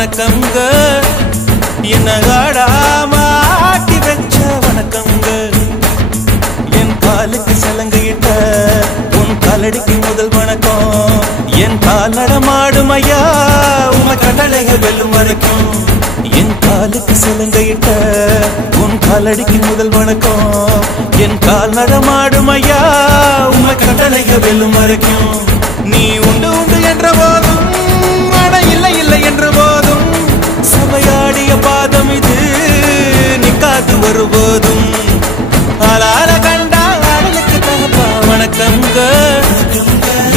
வணக்கங்க என்ன ஆடாம ஆட்டி வச்ச வணக்கங்க என் காலுக்கு சலங்கையிட்ட உன் காலடிக்கு முதல் வணக்கம் என் கால் நடமாடும் ஐயா உம கடலைக வெல்லும் வரைக்கும் என் காலுக்கு சலங்கையிட்ட உன் காலடிக்கு முதல் வணக்கம் என் கால் நடமாடும் ஐயா உம கடலைக வெல்லும் வரைக்கும் நீ உண்டு உண்டு என்ற போதும் அட இல்லை இல்லை என்ற போதும் சபையாடிய பாதம் இது நிக்காது வருபோதும் ஆளால கண்டா ஆடலுக்கு தகப்பா வணக்கங்க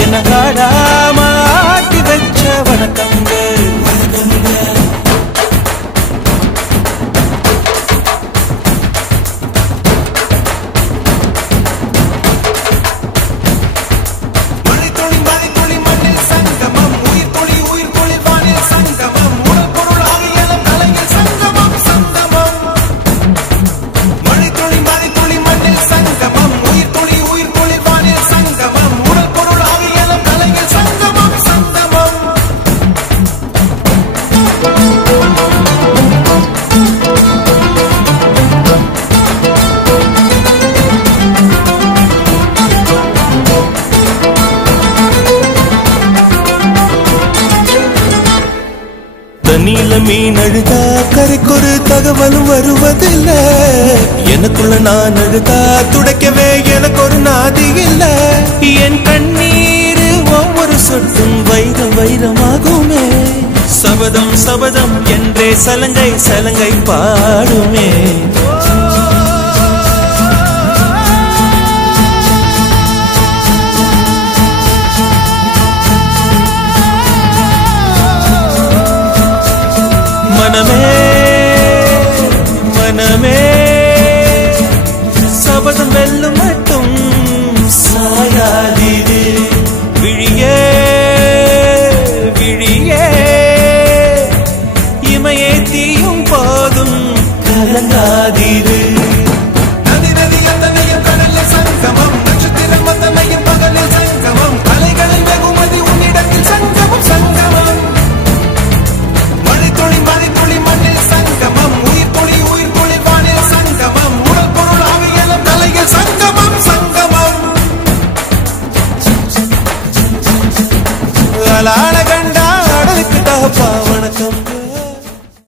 என்ன ஆடாம ஆட்டி வச்ச வணக்கங்க தண்ணியில மீன் அழுதா கரைக்கொரு தகவலும் வருவதில்லை எனக்குள்ள நான் அழுதா துடைக்கவே எனக்கு ஒரு நாதி இல்ல என் கண்ணீர் ஒவ்வொரு சொட்டும் வைரம் வைரமாகுமே சபதம் சபதம் என்றே சலங்கை சலங்கை பாடுமே